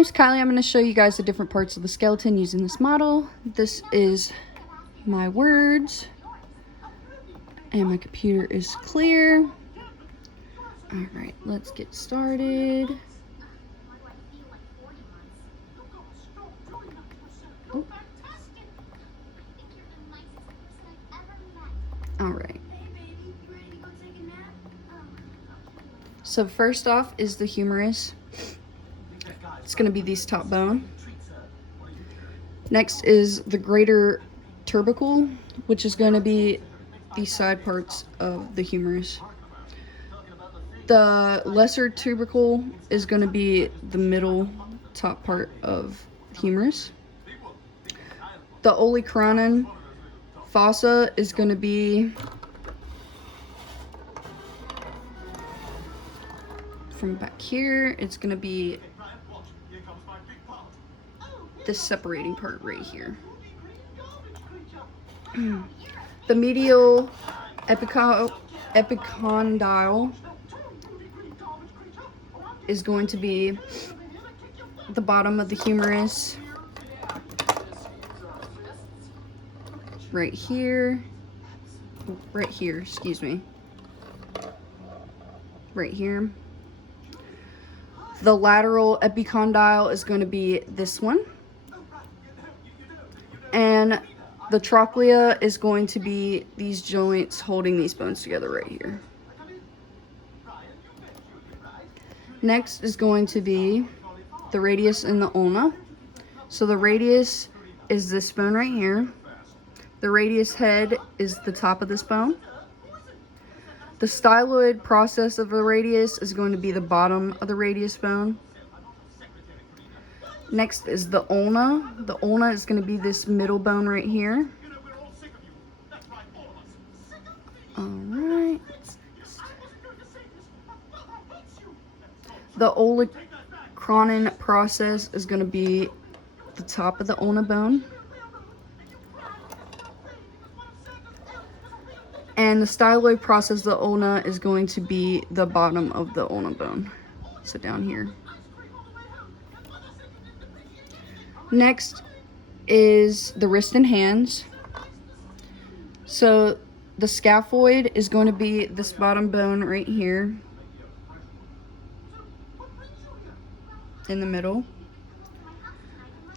name's Kylie. I'm going to show you guys the different parts of the skeleton using this model. This is my words, and my computer is clear. Alright, let's get started. Oh. Alright. So first off is the humerus. It's going to be this top bone. Next is the greater tubercle, which is going to be these side parts of the humerus. The lesser tubercle is going to be the middle top part of the humerus. The olecranon fossa is going to be from back here. It's going to be this separating part right here. The medial epicondyle is going to be the bottom of the humerus right here, excuse me, right here. The lateral epicondyle is going to be this one, and the trochlea is going to be these joints holding these bones together right here. Next is going to be the radius and the ulna. So the radius is this bone right here. The radius head is the top of this bone. The styloid process of the radius is going to be the bottom of the radius bone. Next is the ulna. The ulna is going to be this middle bone right here. Alright. The olecranon process is going to be the top of the ulna bone. And the styloid process of the ulna is going to be the bottom of the ulna bone. So down here. Next is the wrist and hands. So the scaphoid is going to be this bottom bone right here in the middle.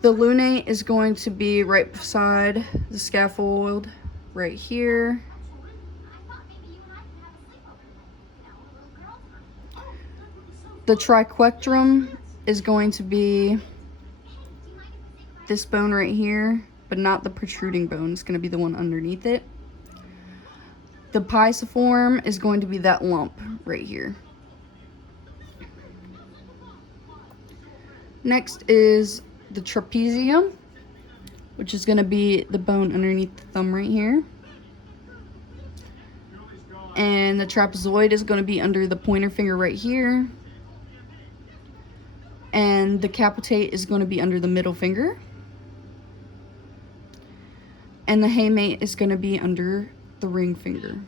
The lunate is going to be right beside the scaphoid right here. The triquetrum is going to be this bone right here, but not the protruding bone. It's going to be the one underneath it. The pisiform is going to be that lump right here. Next is the trapezium, which is going to be the bone underneath the thumb right here. And the trapezoid is going to be under the pointer finger right here. And the capitate is going to be under the middle finger. And the hamate is going to be under the ring finger.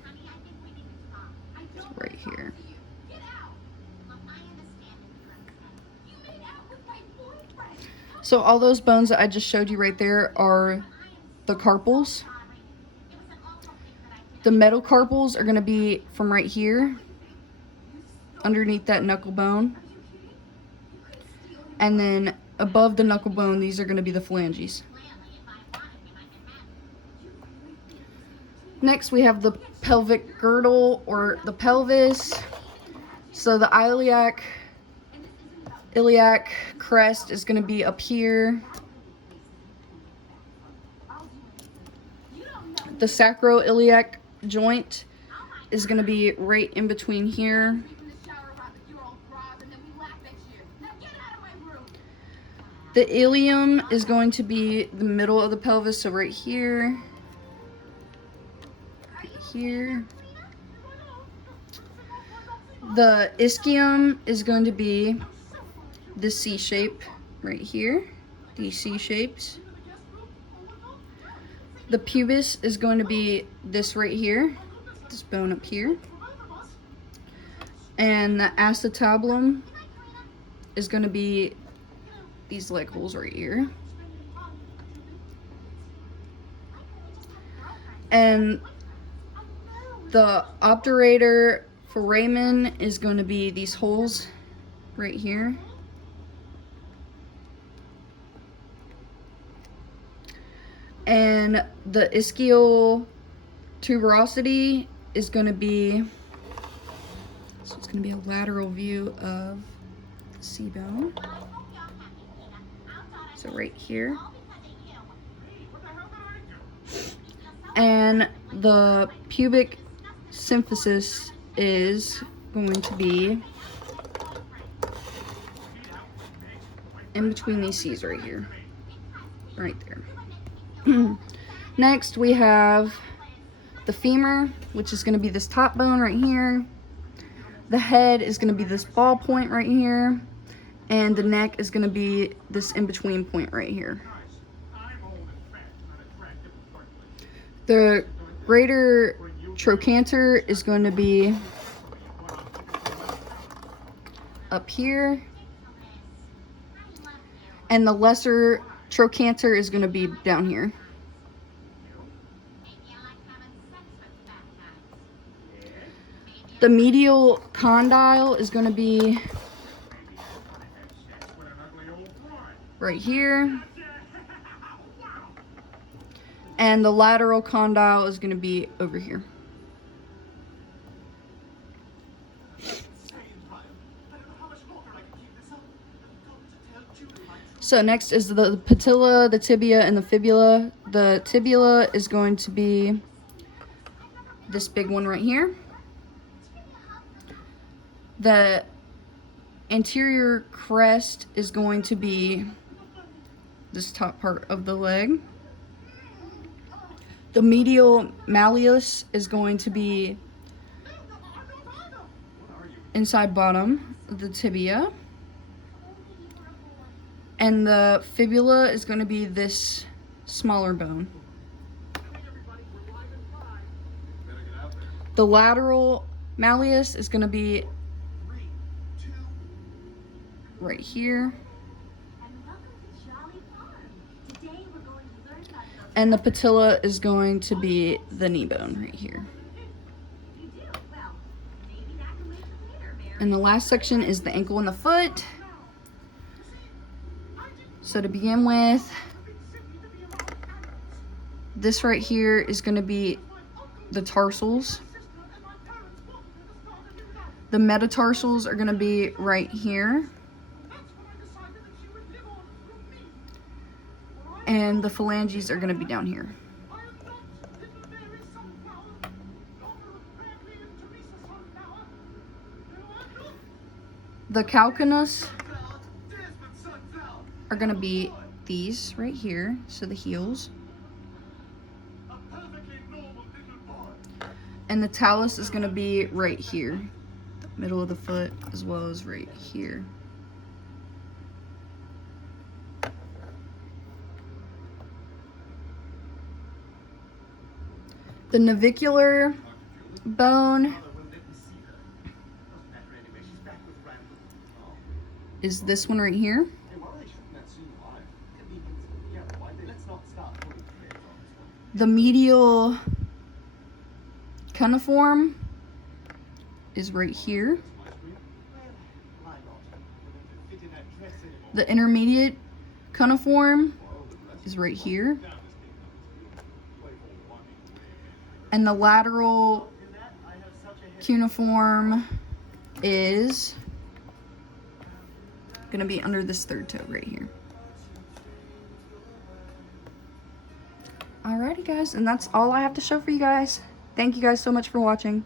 So right here. So all those bones that I just showed you right there are the carpals. The metacarpals are going to be from right here, underneath that knuckle bone. And then above the knuckle bone, these are going to be the phalanges. Next, we have the pelvic girdle, or the pelvis. So the iliac crest is going to be up here. The sacroiliac joint is going to be right in between here. The ilium is going to be the middle of the pelvis, so right here. Right here. The ischium is going to be the C shape right here. These C shapes. The pubis is going to be this right here. This bone up here. And the acetabulum is going to be these leg holes right here. And the obturator for Raymond is going to be these holes right here. And the ischial tuberosity is going to be, so it's going to be a lateral view of the C-bone. So right here. And the pubic symphysis is going to be in between these C's right here. Right there. Next we have the femur, which is going to be this top bone right here. The head is going to be this ball point right here. And the neck is going to be this in-between point right here. The greater trochanter is going to be up here. And the lesser trochanter is going to be down here. The medial condyle is going to be right here. And the lateral condyle is going to be over here. So next is the patella, the tibia, and the fibula. The tibia is going to be this big one right here. The anterior crest is going to be this top part of the leg. The medial malleus is going to be inside bottom of the tibia. And the fibula is going to be this smaller bone. The lateral malleus is going to be right here. And the patella is going to be the knee bone right here. And the last section is the ankle and the foot. So to begin with, this right here is going to be the tarsals. The metatarsals are going to be right here. And the phalanges are going to be down here. The calcaneus are going to be these right here, so the heels. And the talus is going to be right here, the middle of the foot, as well as right here. The navicular bone is this one right here. The medial cuneiform is right here. The intermediate cuneiform is right here. And the lateral cuneiform is going to be under this third toe right here. Alrighty guys, and that's all I have to show for you guys. Thank you guys so much for watching.